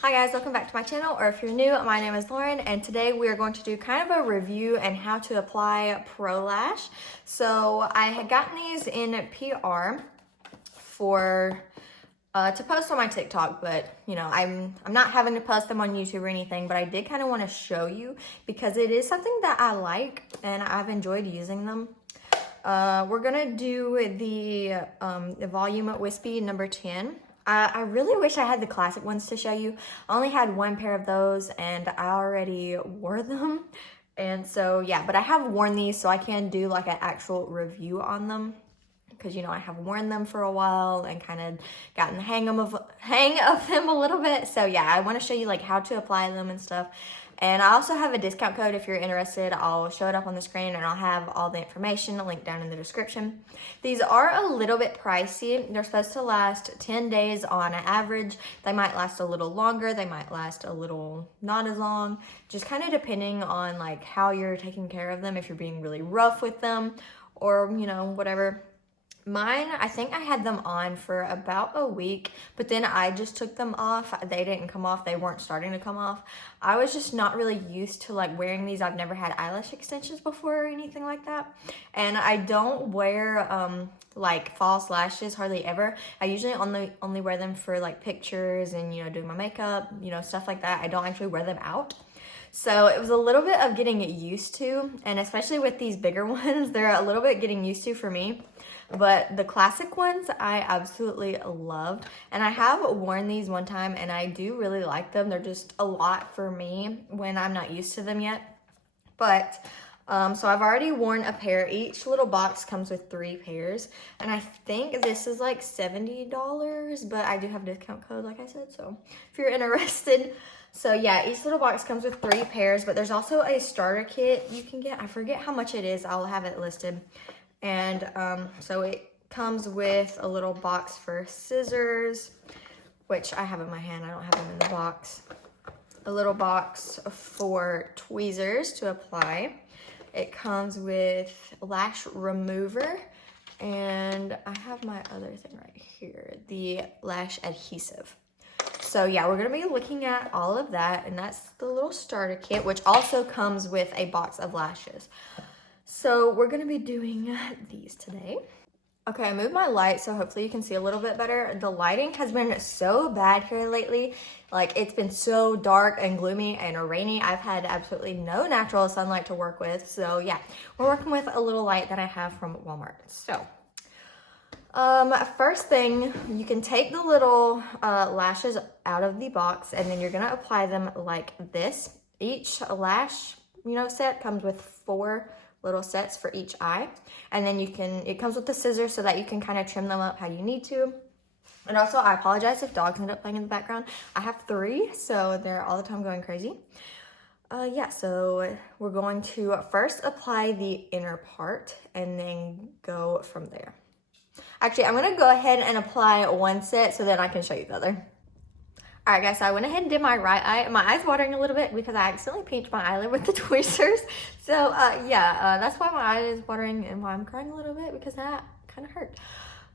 Hi guys, welcome back to my channel, or if you're new, my name is Lauren, and today we are going to do kind of a review and how to apply Pro Lash. So I had gotten these in PR for to post on my TikTok, but you know, I'm not having to post them on YouTube or anything, but I did kind of want to show you because it is something that I like and I've enjoyed using them. We're gonna do the Volume Wispy number 10. I really wish I had the classic ones to show you. I only had one pair of those and I already wore them. And so, yeah, but I have worn these so I can do like an actual review on them. Because, you know, I have worn them for a while and kind of gotten the hang of them a little bit. So, yeah, I want to show you like how to apply them and stuff. And I also have a discount code if you're interested. I'll show it up on the screen and I'll have all the information linked down in the description. These are a little bit pricey. They're supposed to last 10 days on average. They might last a little longer. They might last a little not as long. Just kind of depending on like how you're taking care of them, if you're being really rough with them or, you know, whatever. Mine, I think I had them on for about a week, but then I just took them off. They didn't come off. They weren't starting to come off. I was just not really used to like wearing these. I've never had eyelash extensions before or anything like that. And I don't wear like false lashes hardly ever. I usually only wear them for like pictures and, you know, doing my makeup, you know, stuff like that. I don't actually wear them out. So it was a little bit of getting used to, and especially with these bigger ones, they're a little bit getting used to for me. But the classic ones I absolutely loved, and I have worn these one time and I do really like them. They're just a lot for me when I'm not used to them yet. But so I've already worn a pair. Each little box comes with 3 pairs, and I think this is like $70, but I do have a discount code like I said, so if you're interested. So yeah, each little box comes with 3 pairs, but there's also a starter kit you can get. I forget how much it is. I'll have it listed. And so it comes with a little box for scissors, which I have in my hand. I don't have them in the box. A little box for tweezers to apply. It comes with Lash Remover, and I have my other thing right here, the lash adhesive. So yeah, we're gonna be looking at all of that, and that's the little starter kit, which also comes with a box of lashes. So we're gonna be doing these today. Okay, I moved my light, so hopefully you can see a little bit better. The lighting has been so bad here lately. Like, it's been so dark and gloomy and rainy. I've had absolutely no natural sunlight to work with. So yeah, we're working with a little light that I have from Walmart. So, first thing, you can take the little lashes out of the box, and then you're gonna apply them like this. Each lash, you know, set comes with 4 little sets for each eye, and then it comes with the scissors so that you can kind of trim them up how you need to. And also, I apologize if dogs end up playing in the background. I have 3, so they're all the time going crazy. Yeah, so we're going to first apply the inner part and then go from there. Actually, I'm gonna go ahead and apply one set so then I can show you the other. All right, guys, so I went ahead and did my right eye. My eye's watering a little bit because I accidentally pinched my eyelid with the tweezers. So, that's why my eye is watering and why I'm crying a little bit, because that kind of hurt.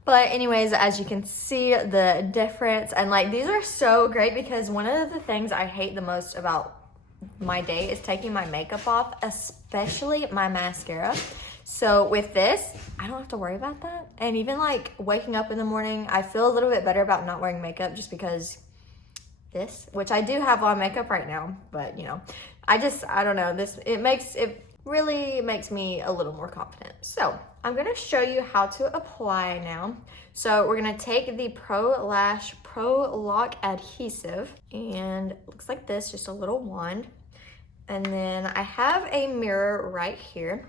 But anyways, as you can see the difference, and like these are so great because one of the things I hate the most about my day is taking my makeup off, especially my mascara. So with this, I don't have to worry about that. And even like waking up in the morning, I feel a little bit better about not wearing makeup just because this, which I do have on makeup right now, but you know, I don't know, it really makes me a little more confident. So I'm gonna show you how to apply now. So we're gonna take the Pro Lash Pro Lock adhesive, and it looks like this, just a little wand. And then I have a mirror right here.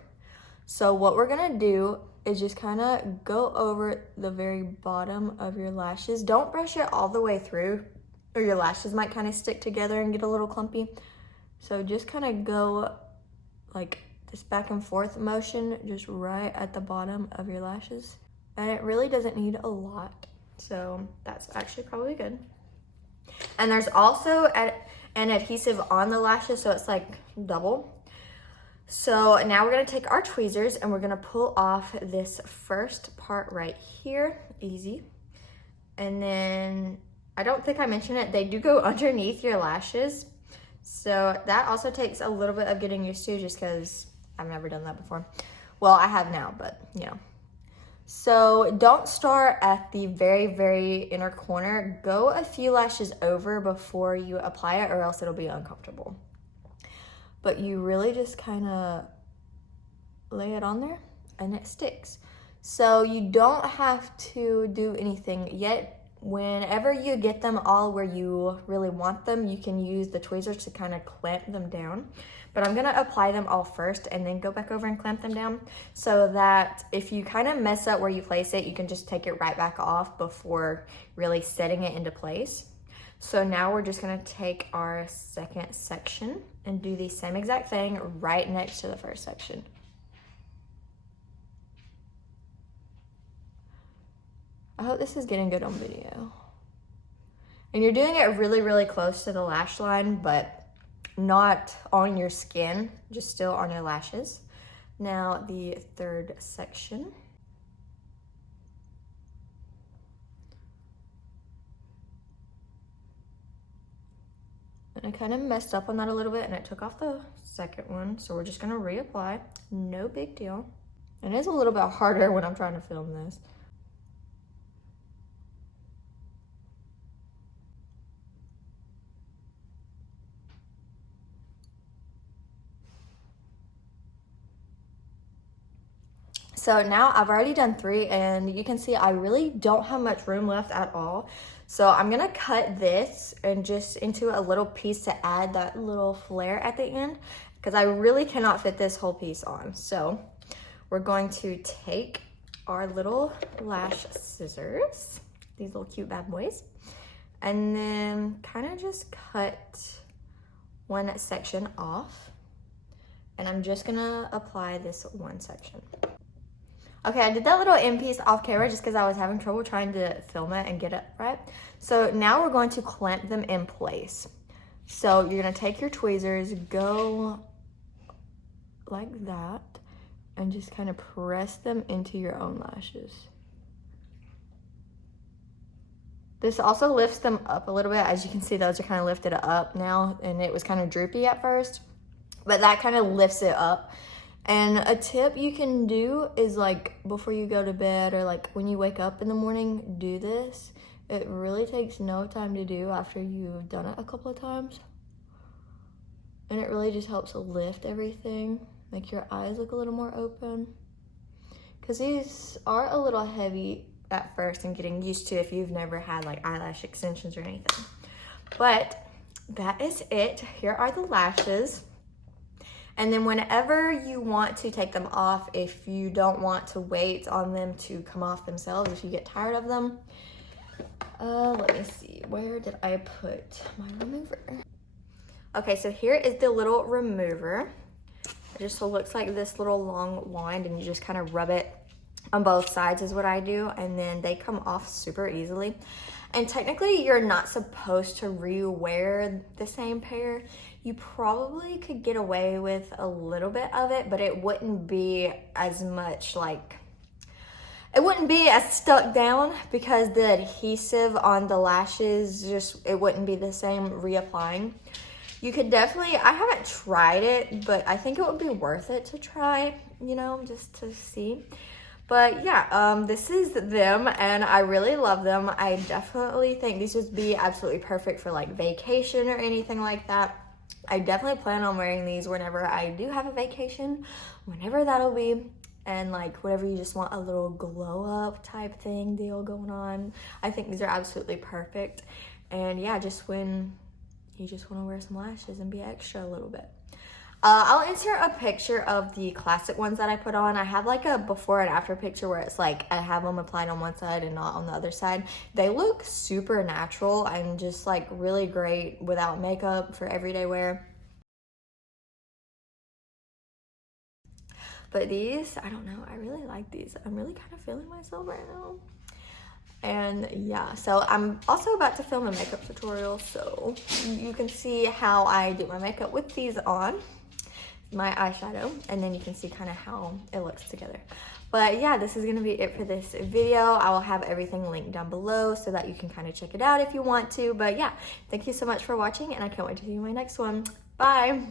So what we're gonna do is just kind of go over the very bottom of your lashes. Don't brush it all the way through, or your lashes might kind of stick together and get a little clumpy. So just kind of go like this back and forth motion just right at the bottom of your lashes. And it really doesn't need a lot. So that's actually probably good. And there's also an adhesive on the lashes, so it's like double. So now we're gonna take our tweezers and we're gonna pull off this first part right here, easy. And then I don't think I mentioned it, they do go underneath your lashes. So that also takes a little bit of getting used to, just because I've never done that before. Well, I have now, but you know. So don't start at the very, very inner corner. Go a few lashes over before you apply it, or else it'll be uncomfortable. But you really just kind of lay it on there and it sticks. So you don't have to do anything yet. Whenever you get them all where you really want them, you can use the tweezers to kind of clamp them down. But I'm gonna apply them all first and then go back over and clamp them down, so that if you kind of mess up where you place it, you can just take it right back off before really setting it into place. So now we're just gonna take our second section and do the same exact thing right next to the first section. I hope this is getting good on video. And you're doing it really, really close to the lash line, but not on your skin, just still on your lashes. Now the third section. And I kind of messed up on that a little bit and it took off the second one. So we're just gonna reapply, no big deal. And it is a little bit harder when I'm trying to film this. So now I've already done 3, and you can see I really don't have much room left at all. So I'm gonna cut this and just into a little piece to add that little flare at the end, because I really cannot fit this whole piece on. So we're going to take our little lash scissors, these little cute bad boys, and then kind of just cut one section off. And I'm just gonna apply this one section. Okay, I did that little end piece off camera just because I was having trouble trying to film it and get it right. So now we're going to clamp them in place. So you're gonna take your tweezers, go like that, and just kind of press them into your own lashes. This also lifts them up a little bit. As you can see, those are kind of lifted up now, and it was kind of droopy at first, but that kind of lifts it up. And a tip you can do is, like, before you go to bed or like when you wake up in the morning, do this. It really takes no time to do after you've done it a couple of times. And it really just helps lift everything, make your eyes look a little more open. Because these are a little heavy at first and getting used to if you've never had like eyelash extensions or anything. But that is it. Here are the lashes. And then whenever you want to take them off, if you don't want to wait on them to come off themselves, if you get tired of them, let me see, where did I put my remover? Okay, so here is the little remover. It just looks like this little long wand, and you just kind of rub it on both sides is what I do, and then they come off super easily. And technically you're not supposed to re-wear the same pair. You probably could get away with a little bit of it, but it wouldn't be as much like, it wouldn't be as stuck down, because the adhesive on the lashes, just, it wouldn't be the same reapplying. You could definitely, I haven't tried it, but I think it would be worth it to try, you know, just to see. But yeah, this is them, and I really love them. I definitely think these would be absolutely perfect for like vacation or anything like that. I definitely plan on wearing these whenever I do have a vacation, whenever that'll be. And like whatever you just want a little glow up type thing deal going on. I think these are absolutely perfect. And yeah, just when you just want to wear some lashes and be extra a little bit. I'll insert a picture of the classic ones that I put on. I have like a before and after picture where it's like I have them applied on one side and not on the other side. They look super natural and just like really great without makeup for everyday wear. But these, I don't know, I really like these. I'm really kind of feeling myself right now. And yeah, so I'm also about to film a makeup tutorial, so you can see how I do my makeup with these on, my eyeshadow, and then you can see kind of how it looks together. But yeah, this is gonna be it for this video. I will have everything linked down below so that you can kind of check it out if you want to. But yeah, thank you so much for watching, and I can't wait to see you in my next one. Bye.